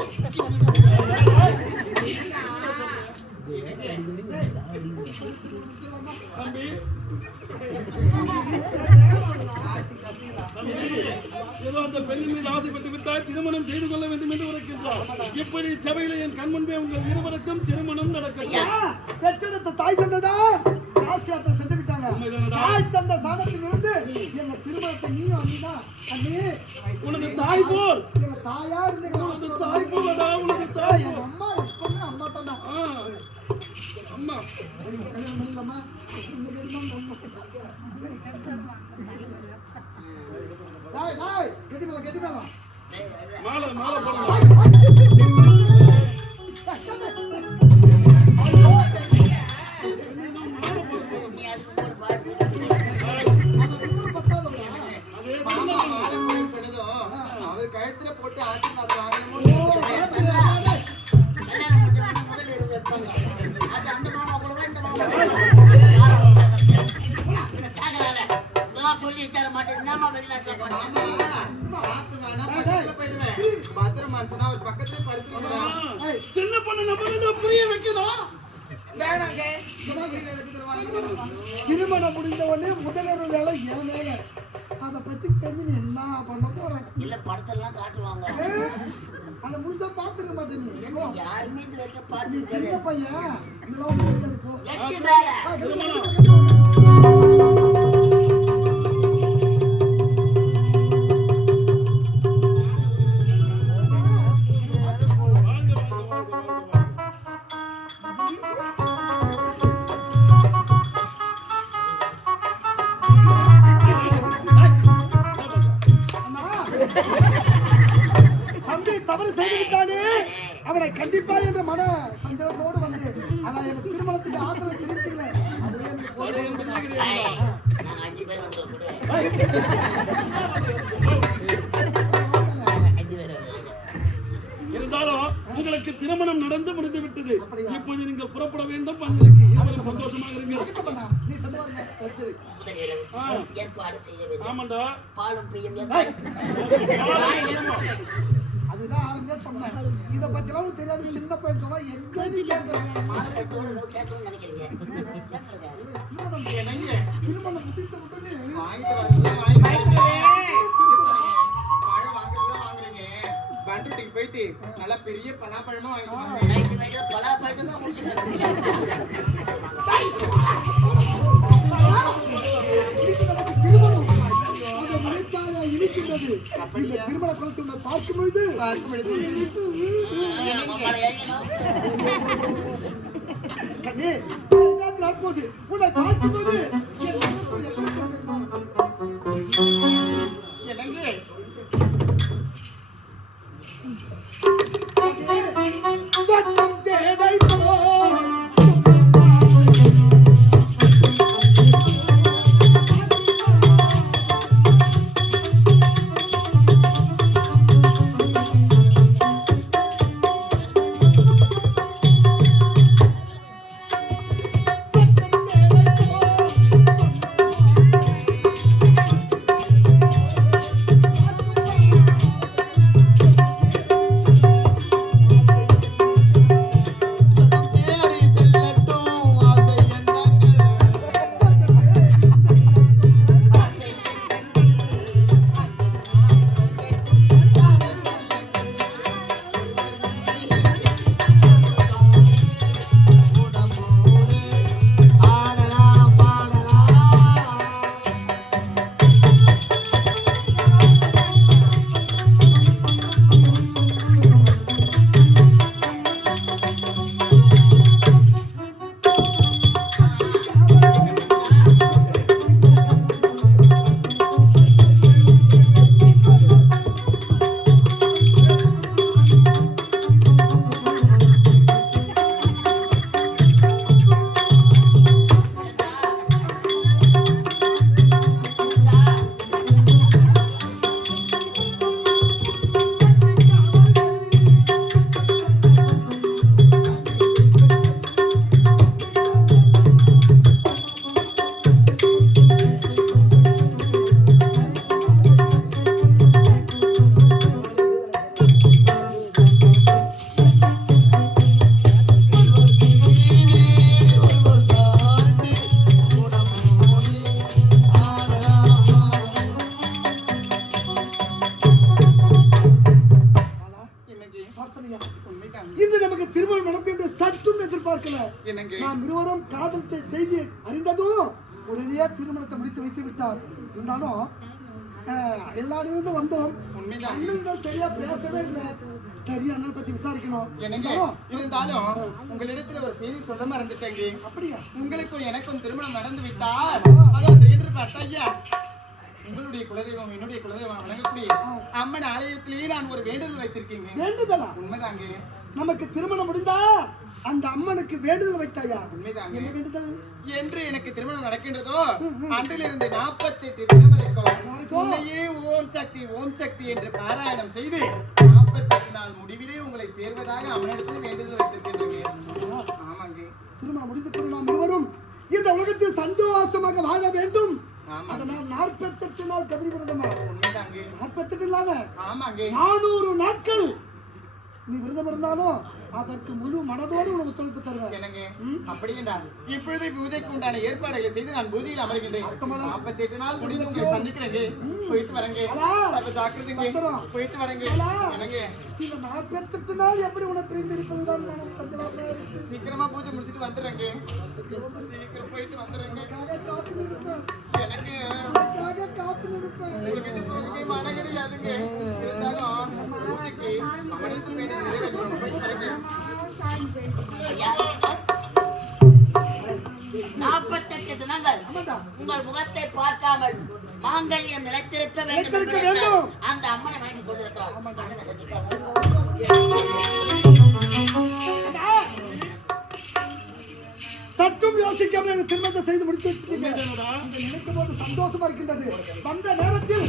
தம்பி, ஏதோ அந்த பெண்ணின் மீது ஆசைப்பட்டு விட்டாய், திருமணம் செய்து கொள்ள வேண்டும் என்று உரைக்கின்றார். இப்படி சபையில என் கண் முன்பே உங்கள் இருவருக்கும் திருமணம் நடக்கட்டும். பெற்றெடுத்த தாய் தந்தைதான் காசி யாத்திரை சென்று விட்டாங்க. தாய் தந்த சாணத்தில் இருந்து எங்க திருமணத்தை நீயும் அண்ணிதான் அண்ணி உனது தாய் போல், எங்க தாயா இருந்தீங்க. உனது தாய் போலடா, உனது தாய் எங்க போல். அம்மா எப்பவுமே அம்மா தானா ஆ, அம்மா, கல்யாணம் பண்ணிடலாமா? இன்னைக்கு என்ன அம்மா? டாய் டாய் கெட்டி மேல மாலை மாலை போடலாம். நீ அதுக்கு போடு பாட்டு மாமா மாலை போடுன்னு சொன்னதும் அவர் கழுத்துல போட்டு ஆசீர்வாதம் வாங்கணுமோ கல்யாணம் முடிஞ்சவங்க முதல் இரவு வைப்பாங்க அது அந்த மாமா கூடவா இந்த மாமா கேக்குறாங்க இதெல்லாம் சொல்லி தர மாட்டேன் என்னமா வெளிநாட்டுல போனேன் பார்த்து வேணா பக்கத்துல போயிடுவேன். பத்திரம் மனுஷனா அவர் பக்கத்துல படுத்துருக்கலாம். சின்ன பொண்ணு நம்ம புரிய வைக்கணும். வேணாங்க. திருமணம் முடிந்த உடனே முதல்வர் வேலை என் வேலை. அதை பத்தி தெரிஞ்சு நீ என்ன பண்ண போற? இல்ல படத்தெல்லாம் காட்டுவாங்க அதை முழுசா பாத்துக்க மாட்டேன் நீ. யாருமே இது வரைக்கும் நீ பார்த்து சின்ன பையன் இதெல்லாம் உனக்கு தெரியாது போ. எட்டு மேல தம்பி தவறு செய்து விட்டானே அவனை கண்டிப்பா என்ற மன சஞ்சலத்தோடு வந்து ஆனா எனக்கு திருமணத்துக்கு ஆதரவு தெரிவிக்கல அதுவே எனக்கு போதும். நாங்க 5 பேர் வந்தோம் கூட இருந்தாலும் உங்களுக்கு திருமணம் நடந்து முடிந்து விட்டது. இப்போது நீங்கள் புறப்பட வேண்டும். பந்தலுக்கு இருவரும் சந்தோஷமாக இருங்க. நீ சொன்ன பாருங்க. சரி. முதல் இரவு ஏற்பாடு செய்ய வேண்டும் ஆமாண்டா, பாலும் பிரியும் அதுதான் ஆரம்பிச்சா சொன்னேன். இதை பத்திலாம் உனக்கு தெரியாது. சின்ன பையன் சொன்னா எங்க நீ கேட்கிறேன். மாதத்தோடு கேட்கணும்னு நினைக்கிறீங்க கேட்கல திருமணம் முடிந்த உடனே வாங்கிட்டு வரீங்க வாங்கிட்டு மழை வாங்குறதா வாங்குறீங்க. பண்ருட்டி அங்காடிக்கு போயிட்டு நல்லா பெரிய பலாப்பழமா வாங்கிட்டு வாங்க. நைட்டு வரைக்கும் பலாப்பழத்தை தான் முடிச்சுக்கிறேன். இன்னைக்கு நமக்கு திருமணம். அதை நினைத்தால் இனிக்கின்றது. இந்த திருமண குலத்தை உன்னை பார்க்கும் பொழுது கண்ணே, எல்லாத்தையும் நடப்போது. உன்னை பார்க்கும் போது என்னங்க சத்தம் தேடை போ இன்று நமக்கு திருமணம் நடக்கும் என்று சற்றும் எதிர்பார்க்கல. என்னங்க நாம் இருவரும் காதலத்தை செய்தி அறிந்ததும் உடனே திருமணத்தை முடித்து வைத்து விட்டார். இருந்தாலும் எல்லாரிலிருந்து வந்தோம். உண்மைதான். அண்ணன் சரியா பேசவே இல்லை. சரியா அண்ணனை பத்தி விசாரிக்கணும். என்னங்க இருந்தாலும் உங்களிடத்துல ஒரு செய்தி சொல்ல மறந்துட்டேங்க. அப்படியா? உங்களுக்கும் எனக்கும் திருமணம் நடந்து விட்டால் அதோ திருகின்ற ஐயா உங்களுடைய குலதெய்வம் என்னுடைய குலதெய்வம் வணங்கக்கூடிய அம்மன் ஆலயத்திலேயே நான் ஒரு வேண்டுதல் வைத்திருக்கீங்க. வேண்டுதலா? உண்மைதாங்க. நமக்கு திருமணம் முடிந்தா அந்த அம்மனுக்கு வேண்டுதல் வைத்தாயா? உண்மைதாங்க. என்ன வேண்டுதல்? என்று எனக்கு திருமணம் நடக்கின்றதோ அன்றிலிருந்து 48 தினம் வரைக்கும் உன்னையே ஓம் சக்தி என்று பாராயணம் செய்து 48 நாள் முடிவிலே உங்களை சேர்வதாக அம்மனிடத்தில் வேண்டுதல் வைத்திருக்கின்றேன். ஆமாங்க. திருமணம் முடிந்து கொண்டு நாம் இருவரும் இந்த உலகத்தில் சந்தோஷமாக வாழ வேண்டும். அதனால் 48 நாள் கபடி விரதமா? உண்மைதாங்க. 48 இல்லாம ஆமாங்க 400 நாட்கள் நீ விரதம் இருந்தாலும் அதற்கு முழு மனதோடு உனக்கு ஒத்துழைப்பு தருவேன். என்னங்க அப்படி என்றால் இப்பொழுது பூஜைக்கு உண்டான ஏற்பாடுகளை செய்து நான் பூஜையில் அமர்கின்றேன். 48 நாள் முடிந்து உங்களை சந்திக்கிறேங்க. போயிட்டு வரேங்க. சர்வ ஜாக்கிரதைங்க. போயிட்டு வரேங்க. என்னங்க இந்த 48 நாள் எப்படி உனக்கு பிரிந்து இருப்பதுதான் மனம் சஞ்சலமா இருக்கு. சீக்கிரமா பூஜை முடிச்சிட்டு வந்துடுறேங்க. சீக்கிரம் போயிட்டு வந்துடுறேங்க. காத்து நிற்பேன். எனக்கு காத்து நிற்பேன். வீட்டு போகிறதுக்கு மனம் கிடையாதுங்க. இருந்தாலும் பூஜைக்கு அமர்ந்து வேண்டிய நிறைவேற்றணும். போயிட்டு வரேங்க. 48 தினங்கள் உங்கள் முகத்தை பார்க்காமல் மாங்கல்யம் நிலைத்திருக்க வேண்டும் நிலைத்திருக்க வேண்டும். அந்த அம்மனை வாங்கி கொண்டிருக்கிறோம். அண்ணனை சந்திக்கலாம். சற்றும் யோசிக்காமல் எனக்கு திருமணத்தை செய்து முடித்து வச்சிருக்கீங்க. இதை நினைக்கும் போது சந்தோஷமா இருக்கின்றது. வந்த நேரத்தில்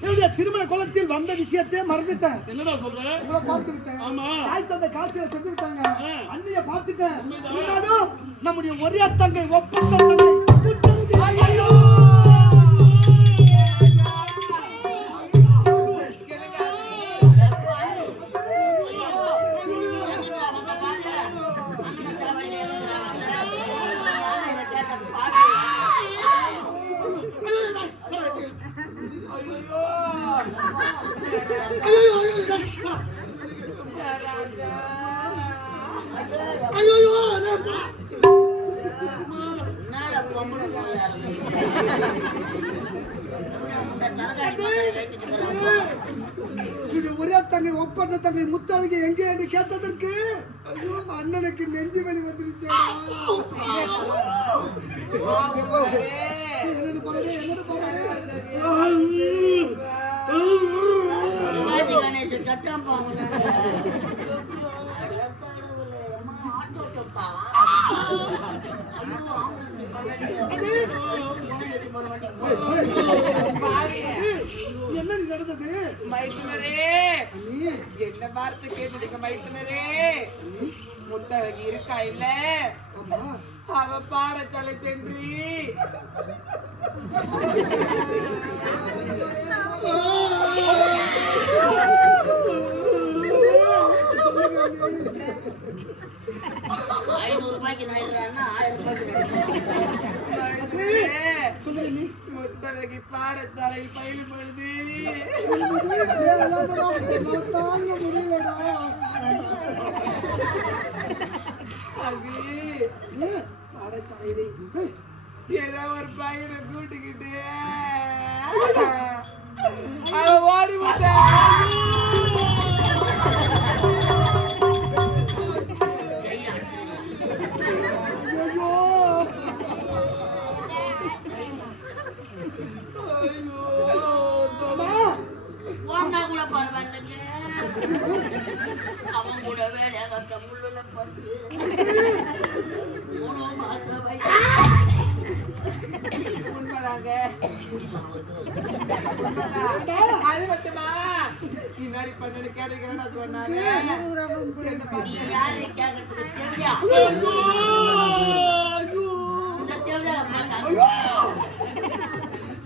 என்னுடைய திருமண குளத்தில் வந்த விஷயத்தையே மறந்துட்டேன். என்னடா சொல்ற? உங்களை பார்த்துக்கிட்டேன். ஆமா. தாய் தந்தை காட்சியில செஞ்சு விட்டாங்க. அண்ணிய பார்த்துட்டேன். இருந்தாலும் நம்முடைய ஒரே தங்கை ஒப்பந்த தங்கை ஐயோ ஐயோ என்னப்பா? என்னடா பொம்பளை நோயா இருக்கு? முண்டை தலைகாட்டி பக்கத்துல வச்சுட்டு இருக்கிறான். இப்படி ஒரே தங்கை ஒப்பற்ற தங்கை முத்தாளுக்கு எங்கே என்று கேட்டதற்கு அண்ணனுக்கு நெஞ்சு வலி வந்துருச்சேடா. என்னன்னு பாருடே, என்னன்னு பாருடே. சிவாஜி கணேசன் கட்டாம் பாங்க. ஆட்டோக்கா என்ன நீ நடந்தது? மைத்துனரே, என்ன வார்த்தை கேட்டுடுங்க மைத்துனரே. முத்தழகி இருக்கா இல்ல, அவ பாடத்தலை சென்று ₹500 நாயிடுறான்னா 1000 சொல்லுங்க நீ. முத்தழகி பாடத்தலை பயிலும் பொழுது நான் தாங்க முடியலடா. பாடசாலை ஏதோ ஒரு பையனை கூட்டிக்கிட்டு அவ ஓடி ஓண்டா கூட பரவாயில்லைங்க. அவன் கூட வேலையா வந்த முள்ளுல படுத்து 3 மாசம் வயசு. உண்மைதாங்க, அது மட்டுமா பின்னாடி பண்ணு கேட்டுக்கிறேன்னு சொன்னாங்க. நீ யாரை கேட்கறதுக்கு தேவையா? இந்த தேவையா பார்க்க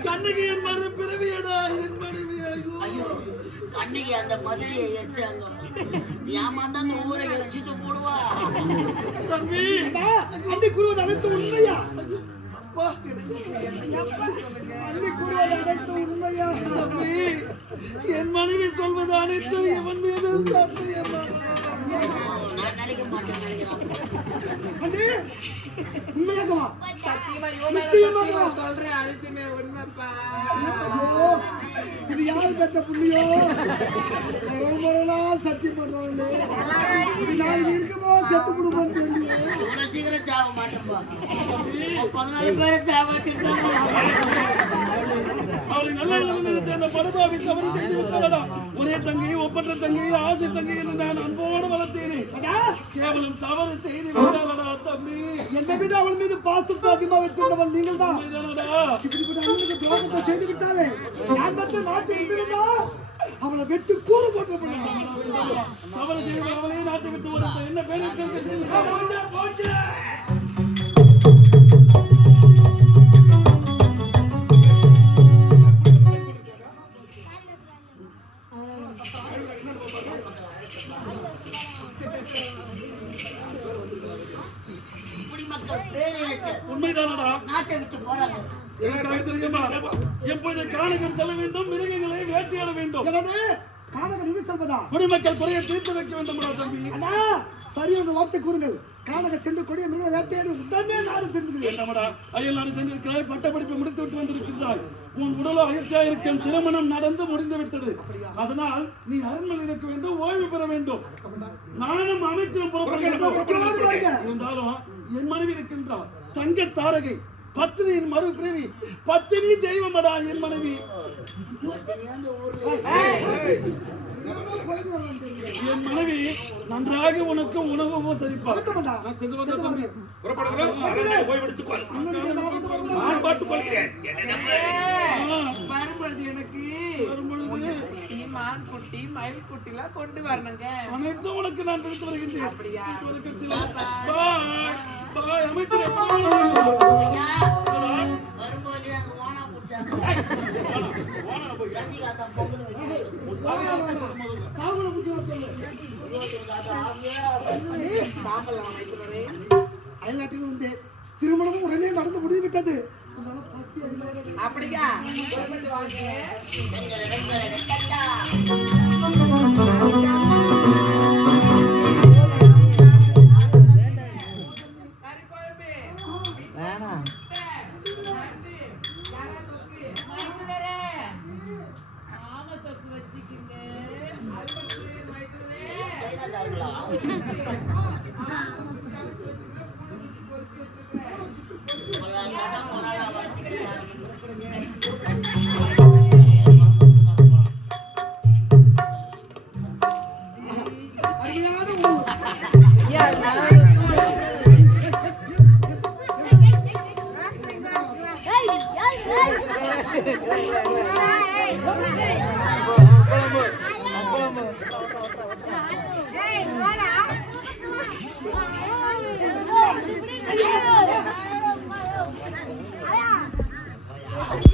கண்ணகி என் மறு பிறவியடா, என் மனைவி. ஐயோ கண்ணகி அந்த மதுரையை எரிச்சாங்க. ஏமாந்தா அந்த ஊரை எரிச்சிட்டு போடுவா. தம்பி அண்ணி கூறுவது அனைத்து உண்மையா? அண்ணி கூறுவது அனைத்து உண்மையா? என் மனைவி சொல்வது அனைத்து இவன் மீது சத்தியமா? நான் நினைக்க மாட்டேன் நினைக்கிறான். அண்ணி உண்மையாகவா? சத்தியமா சொல்றேன், அழுத்துமே உண்மைப்பா. ஐயோ, இது யாரு பெற்ற புள்ளியோ? மரமரலா சத்தியம் பண்றாங்களே. இது நாளைக்கு இருக்குமோ செத்து விடுமோன்னு தெரியல. இவ்வளவு சீக்கிரம் சாவ மாட்டேன்பா. 14 பேரை சாவடிச்சிருக்காங்க. அவளை நல்ல நிலைமையில் அந்த படுபாவி தவறு செய்து விட்டாளா? ஒரே தங்கை, ஒப்பற்ற தங்கை, ஆசை தங்கை என்று நான் அன்போடு வளர்த்தேனே. கேவலம் தவறு செய்து விட்டாளடா தம்பி. என்னை விட அவள் மீது பாசத்தை அதிகமாக வச்சிருந்தவள் நீங்கள் தான். இப்படிப்பட்ட அண்ணனுக்கு துரோகத்தை செய்து விட்டாலே நான் மட்டும் நாட்டை இருந்திருந்தா அவளை வெட்டு கூறு போட்டு தவறு செய்து அவளே நாட்டை விட்டு ஒரு என்ன பேர் போச்சு. குடிமக்கள் பேரழிச்சு உண்மைதானடா? நாட்டை விட்டு போறாங்க. எப்போது கானகம் செல்ல வேண்டும், மிருகங்களை வேட்டையாட வேண்டும். கானகம் நீங்க செல்வதா? குடிமக்கள் குறையை தீர்த்து வைக்க வேண்டும் தம்பி. அண்ணா சரி ஒரு வார்த்தை கூறுங்கள். கானக சென்று கொடிய மிருக வேட்டையாடி உடனே நாடு திரும்புகிறேன். அயல் நாடு சென்றிருக்கிறாய், பட்டப்படிப்பை முடித்து விட்டு வந்திருக்கிறாய். உன் உடலோ அயற்சியா இருக்கும். திருமணம் நடந்து முடிந்து விட்டது. அதனால் நீ அரண்மனை இருக்க வேண்டும், ஓய்வு பெற வேண்டும். நானும் அமைச்சரும் புறப்படுகிறேன். இருந்தாலும் என் மனைவி இருக்கின்றார், தங்க தாரகை, பத்தினியின் மறு பிரிவி, பத்தினி தெய்வமடா என் மனைவி. என் மனைவி நன்றாக உனக்கு உணவு உபசரிப்பார். வரும்பொழுது எனக்கு மான் குட்டி, மயில் குட்டி எல்லாம் கொண்டு வரணுங்க. அனைத்தும் உனக்கு நான் எடுத்து வருகின்றேன். அப்படியா? வரும்போது ஓனா பிடிச்சாங்க. சந்திகாத்தான் பொங்கல் வைக்கிறேன். அயல்நாட்டில் வந்து திருமணமும் உடனே நடந்து முடிந்துவிட்டது. அப்படியா? வாங்க அவ்வளவா அருமையான ஊர். ஐயா, நான் Hey,